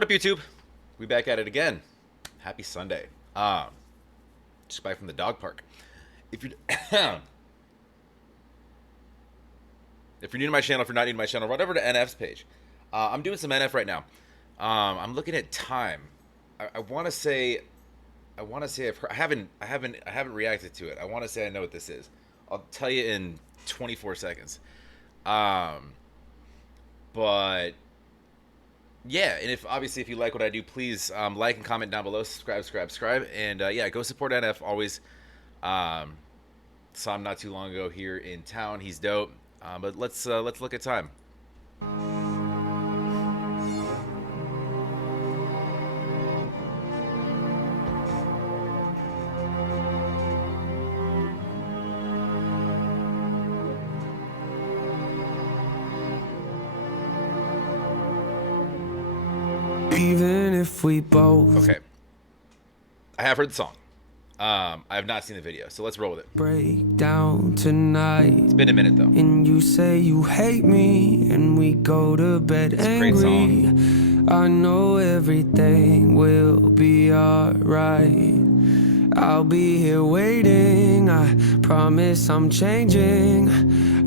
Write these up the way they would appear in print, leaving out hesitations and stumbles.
What up, YouTube? We back at it again. Happy Sunday. Just back from the dog park. If you're if you're new to my channel, if you're not new to my channel, run over to NF's page. I'm doing some NF right now. I'm looking at time. I want to say I haven't reacted to it. I want to say I know what this is. I'll tell you in 24 seconds. But yeah, and if you like what I do, please like and comment down below. Subscribe, and yeah, go support NF always. Saw him not too long ago here in town. He's dope. But let's look at time. Even if we both Okay. I have heard the song. I have not seen the video, so let's roll with it. break down tonight, It's been a minute though. and you say you hate me, and we go to bed It's a great angry, I know everything will be alright. I'll be here waiting, I promise I'm changing.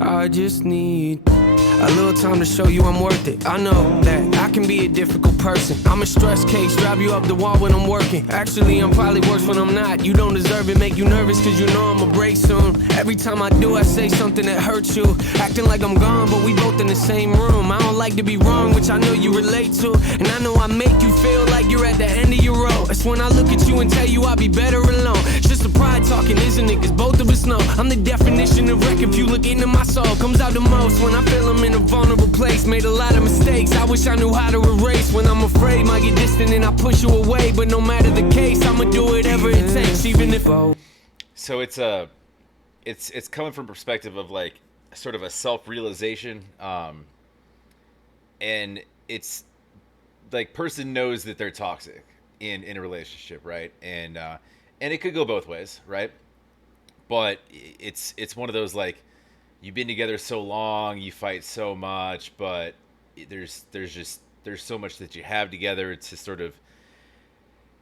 I just need a little time to show you I'm worth it. I know that I can be a difficult person. I'm a stress case, drive you up the wall when I'm working. Actually, I'm probably worse when I'm not. You don't deserve it, make you nervous, cause you know I'ma break soon. Every time I do, I say something that hurts you. Acting like I'm gone, but we both in the same room. I don't like to be wrong, which I know you relate to. And I know I make you feel like you're at the end of your rope. It's when I look at you and tell you I'll be better alone. It's just a pride talking, isn't it? Cause both of us know I'm the definition of wreck. If you look into my soul, comes out the most when I feel I'm in a vulnerable place. Made a lot of mistakes, I wish I knew how to erase. When I'm afraid, might get distant and I push you away. But no matter the case, I'ma do whatever it takes, even if So it's coming from perspective of like sort of a self-realization, and it's like person knows that they're toxic in a relationship, right? And it could go both ways, right? But it's one of those like you've been together so long, you fight so much, but there's so much that you have together to sort of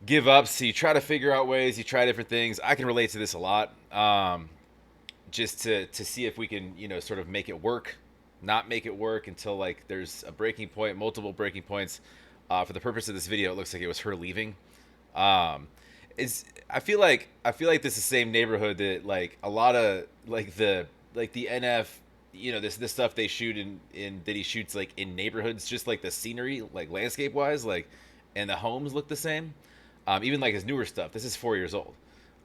give up. So you try to figure out ways, you try different things. I can relate to this a lot. Just to see if we can, sort of make it work, not make it work until like there's a breaking point, multiple breaking points. For the purpose of this video, it looks like it was her leaving. I feel like this is the same neighborhood that like a lot of like the NF, this stuff they shoot in that he shoots like in neighborhoods, just like the scenery, like landscape wise, like, and the homes look the same. Even like his newer stuff. This is 4 years old.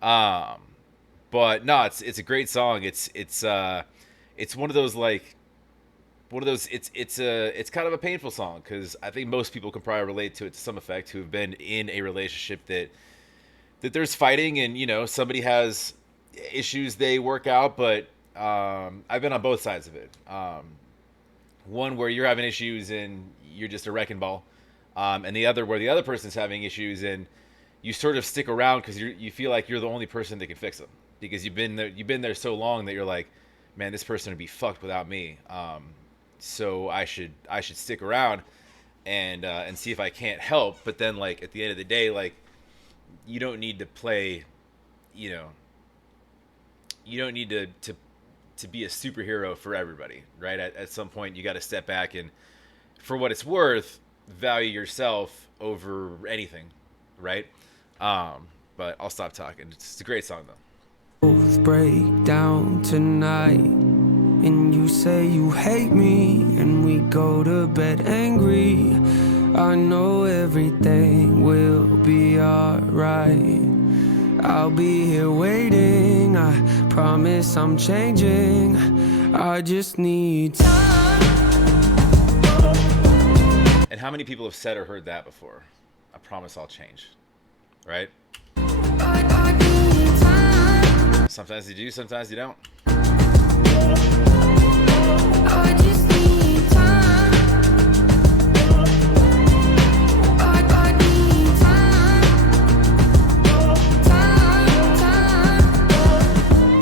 But no, it's a great song. It's one of those it's kind of a painful song because I think most people can probably relate to it to some effect who have been in a relationship that there's fighting and somebody has issues they work out, but I've been on both sides of it. One where you're having issues and you're just a wrecking ball, and the other where the other person's having issues and you sort of stick around because you feel like you're the only person that can fix them because you've been there so long that you're like, man, this person would be fucked without me. So I should stick around and see if I can't help. But then like at the end of the day, like you don't need to play, you don't need to be a superhero for everybody, right? At some point you got to step back and, for what it's worth, value yourself over anything, right? But I'll stop talking. It's a great song though. both break down tonight, and you say you hate me, and we go to bed angry. I know everything will be alright. I'll be here waiting, I promise I'm changing. I just need time. And how many people have said or heard that before? I promise I'll change, right? I need time. Sometimes you do, sometimes you don't. I just need time. I need time.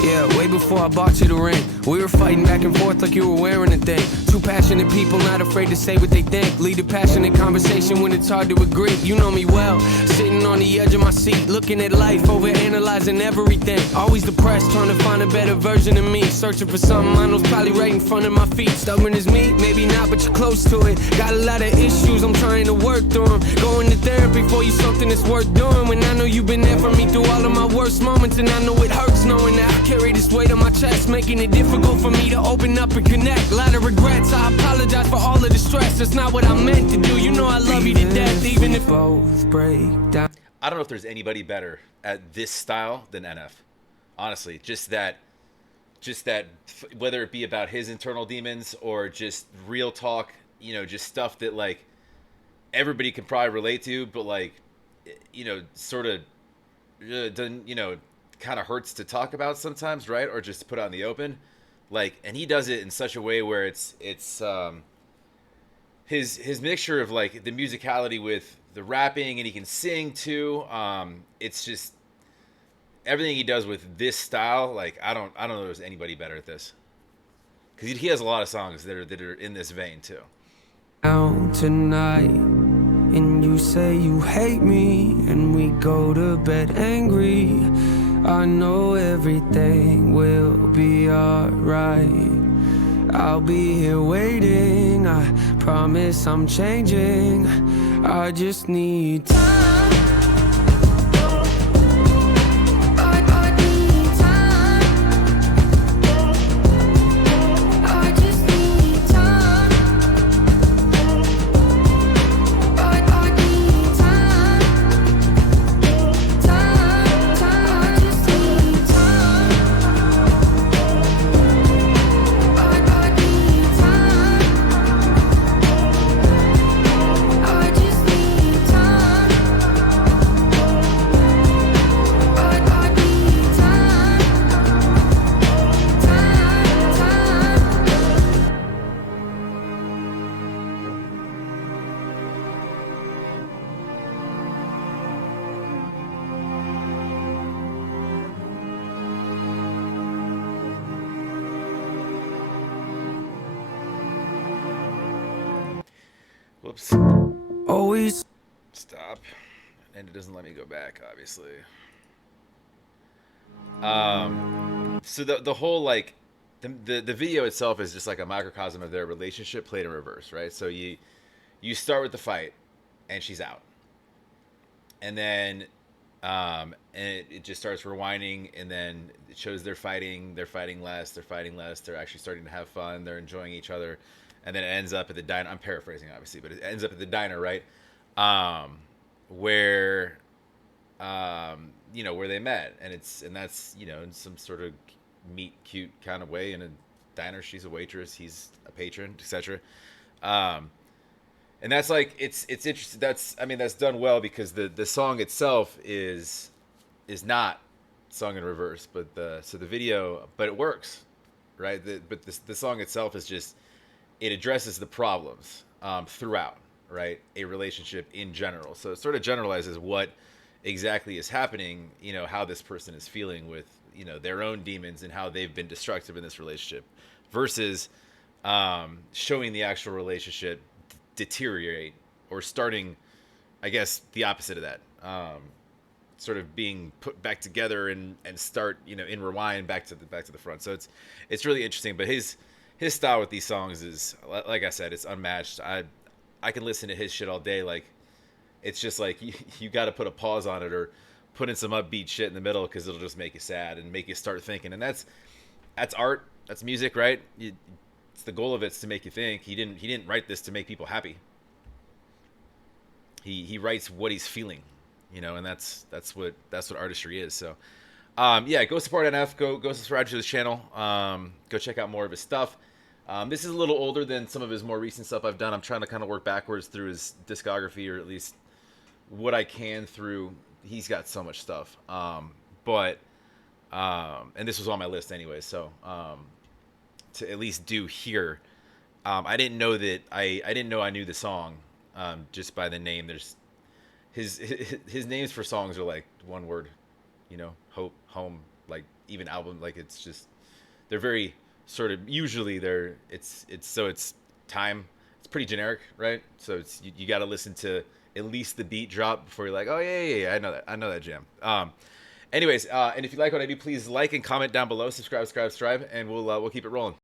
Yeah, way before I bought you the ring, We were fighting back and forth like you were wearing a thing. Two passionate people not afraid to say what they think. Lead a passionate conversation when it's hard to agree. You know me well, sitting on the edge of my seat, looking at life, over analyzing everything. Always depressed, trying to find a better version of me. Searching for something I know's probably right in front of my feet. Stubborn as me, maybe not, but you're close to it. Got a lot of issues, I'm trying to work through them. Going to therapy for you, something that's worth doing. When I know you've been there for me through all of my worst moments, and I know it hurts knowing that I carry this weight on my chest, making it difficult for me to open up and connect. A lot of regrets, I apologize for all of the stress. That's not what I meant to do. You know I love you to death, even if both break down. I don't know if there's anybody better at this style than NF. Honestly, just that, whether it be about his internal demons or just real talk, you know, just stuff that like everybody can probably relate to, but like, you know, sort of doesn't, you know, kind of hurts to talk about sometimes, right? Or just to put out in the open. Like, and he does it in such a way where it's his mixture of like the musicality with the rapping, and he can sing too. It's just everything he does with this style. Like, I don't know if there's anybody better at this, because he has a lot of songs that are in this vein too. Out tonight, and you say you hate me, and we go to bed angry. I know everything will be alright. I'll be here waiting. I promise I'm changing. I just need time. Whoops. Always Stop. And it doesn't let me go back, obviously. So the whole like the video itself is just like a microcosm of their relationship played in reverse, right? So you start with the fight, and she's out, and then and it just starts rewinding, and then it shows they're fighting less, they're actually starting to have fun, they're enjoying each other, and then it ends up at the diner. I'm paraphrasing, obviously, but it ends up at the diner, right? Where you know, where they met, and that's, you know, in some sort of meet cute kind of way in a diner. She's a waitress, he's a patron, etc. And that's like it's interesting. That's done well, because the song itself is not sung in reverse, but the video, but it works, right? But the song itself is just, it addresses the problems throughout, right? A relationship in general. So it sort of generalizes what exactly is happening, you know, how this person is feeling with, you know, their own demons and how they've been destructive in this relationship, versus showing the actual relationship deteriorate, or starting, I guess, the opposite of that, sort of being put back together and start, you know, in rewind back to the front. So it's really interesting. But his style with these songs is, like I said, it's unmatched. I can listen to his shit all day. Like, it's just like you got to put a pause on it, or put in some upbeat shit in the middle, because it'll just make you sad and make you start thinking. And that's art, that's music, right? It's the goal of it, is to make you think. He didn't write this to make people happy. He writes what he's feeling, you know, and that's what artistry is. So yeah, go support NF. Go subscribe to his channel. Go check out more of his stuff. This is a little older than some of his more recent stuff I've done. I'm trying to kind of work backwards through his discography, or at least what I can through. He's got so much stuff. And this was on my list anyway, so to at least do here. I didn't know that I didn't know I knew the song just by the name. There's his names for songs are like one word, you know, hope, home, like even album, like it's just, they're very sort of usually they're it's time. It's pretty generic, right? So it's you got to listen to at least the beat drop before you're like, oh yeah, I know that jam. Anyways, and if you like what I do, please like and comment down below, subscribe, and we'll keep it rolling.